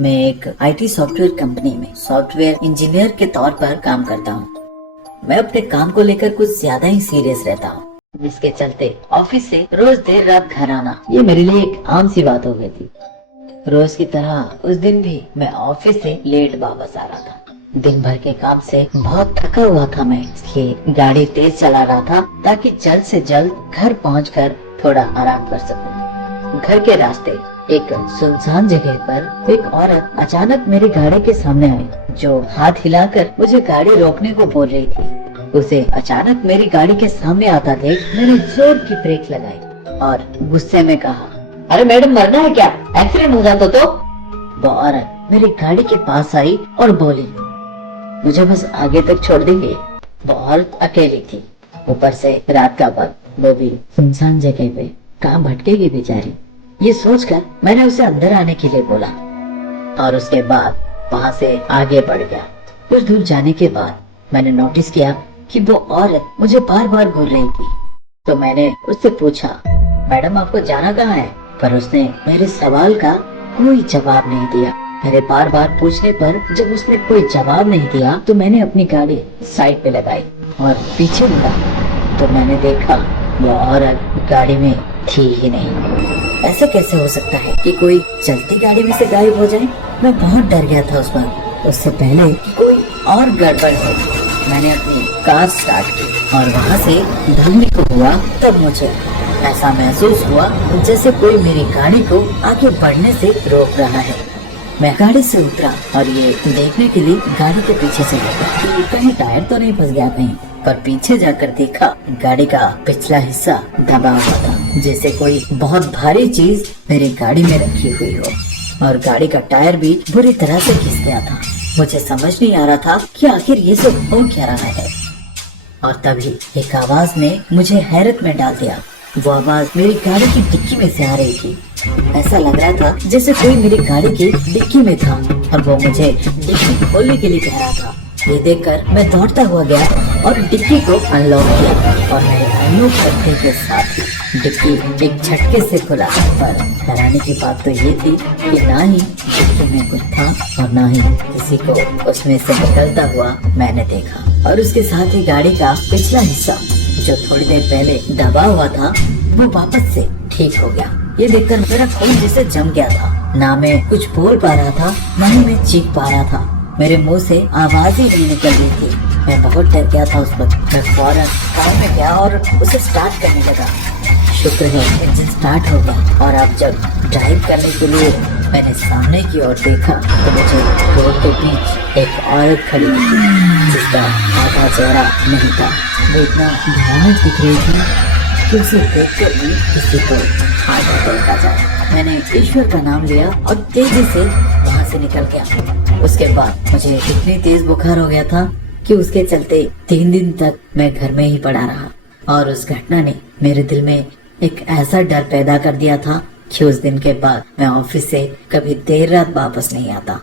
मैं एक IT software company में सॉफ्टवेयर इंजीनियर के तौर पर काम करता हूँ। मैं अपने काम को लेकर कुछ ज्यादा ही सीरियस रहता हूँ, जिसके चलते ऑफिस से रोज देर रात घर आना ये मेरे लिए एक आम सी बात हो गई थी। रोज की तरह उस दिन भी मैं ऑफिस से लेट वापस आ रहा था। दिन भर के काम से बहुत थका हुआ था मैं, इसलिए गाड़ी तेज चला रहा था ताकि जल्द से जल्द घर पहुंचकर थोड़ा आराम कर सकूं। घर के रास्ते एक सुनसान जगह पर एक औरत अचानक मेरी गाड़ी के सामने आई, जो हाथ हिलाकर मुझे गाड़ी रोकने को बोल रही थी। उसे अचानक मेरी गाड़ी के सामने आता देख मैंने जोर की ब्रेक लगाई और गुस्से में कहा, अरे मैडम मरना है क्या? एक्सीडेंट हो जाता तो? वो औरत मेरी गाड़ी के पास आई और बोली, मुझे बस आगे तक छोड़ देंगे? वो औरत अकेली थी, ऊपर से रात का वक्त, वो भी सुनसान जगह पे, कहाँ भटकेगी बेचारी। ये सोचकर मैंने उसे अंदर आने के लिए बोला और उसके बाद वहाँ से आगे बढ़ गया। कुछ दूर जाने के बाद मैंने नोटिस किया कि वो औरत मुझे बार बार घूर रही थी। तो मैंने उससे पूछा, मैडम आपको जाना कहाँ है? पर उसने मेरे सवाल का कोई जवाब नहीं दिया। मेरे बार बार पूछने पर जब उसने कोई जवाब नहीं दिया तो मैंने अपनी गाड़ी साइड पे लगाई और पीछे मुड़ा तो मैंने देखा वो औरत गाड़ी में थी ही नहीं। ऐसा कैसे हो सकता है कि कोई चलती गाड़ी में से गायब हो जाए? मैं बहुत डर गया था उस वक्त। उससे पहले कि कोई और गड़बड़ हो, मैंने अपनी कार स्टार्ट की और वहाँ से ढलने को हुआ तब मुझे ऐसा महसूस हुआ जैसे कोई मेरी गाड़ी को आगे बढ़ने से रोक रहा है। मैं गाड़ी से उतरा और ये देखने के लिए गाड़ी के पीछे चला गया कि कहीं टायर तो नहीं फंस गया कहीं। पर पीछे जाकर देखा गाड़ी का पिछला हिस्सा दबा हुआ था, जैसे कोई बहुत भारी चीज मेरी गाड़ी में रखी हुई हो और गाड़ी का टायर भी बुरी तरह से घिस गया था। मुझे समझ नहीं आ रहा था कि आखिर ये सब हो क्या रहा है। और तभी एक आवाज ने मुझे हैरत में डाल दिया। वो आवाज मेरी गाड़ी की डिक्की में से आ रही थी। ऐसा लग रहा था जैसे कोई मेरी गाड़ी की डिक्की में था और वो मुझे डिक्की खोलने के लिए कह रहा था। ये देखकर मैं दौड़ता हुआ गया और डिक्की को अनलॉक किया और मैंने अनलॉक करने के साथ ही डिक्की एक झटके से खुला। पर हैरानी की बात तो ये थी कि ना ही डिक्की में कुछ था और ना ही किसी को उसमें से निकलता हुआ मैंने देखा। और उसके साथ ही गाड़ी का पिछला हिस्सा जो थोड़ी देर पहले दबा हुआ था वो वापस से ठीक हो गया। ये देखकर मेरा खून जैसे जम गया था। ना मैं कुछ बोल पा रहा था, ना ही मैं चीख पा रहा था। मेरे मुंह से आवाज ही नहीं निकल रही थी। मैं बहुत डर गया था उस वक्त। मैं फौरन कार में गया और उसे स्टार्ट करने लगा। शुक्र है इंजन स्टार्ट हो गया और अब जब ड्राइव करने के लिए मैंने सामने की ओर देखा तो मुझे रोड के बीच एक औरत खड़ी थी, जिसका आधा चेहरा नहीं था। वो इतना भयानक दिख रही थी कि उसे देखकर भी किसी को हाथ पकड़ा जाए। मैंने ईश्वर का नाम लिया और तेजी से वहाँ से निकल गया। उसके बाद मुझे इतनी तेज बुखार हो गया था कि उसके चलते 3 दिन तक मैं घर में ही पड़ा रहा। और उस घटना ने मेरे दिल में एक ऐसा डर पैदा कर दिया था कि उस दिन के बाद मैं ऑफिस से कभी देर रात वापस नहीं आता।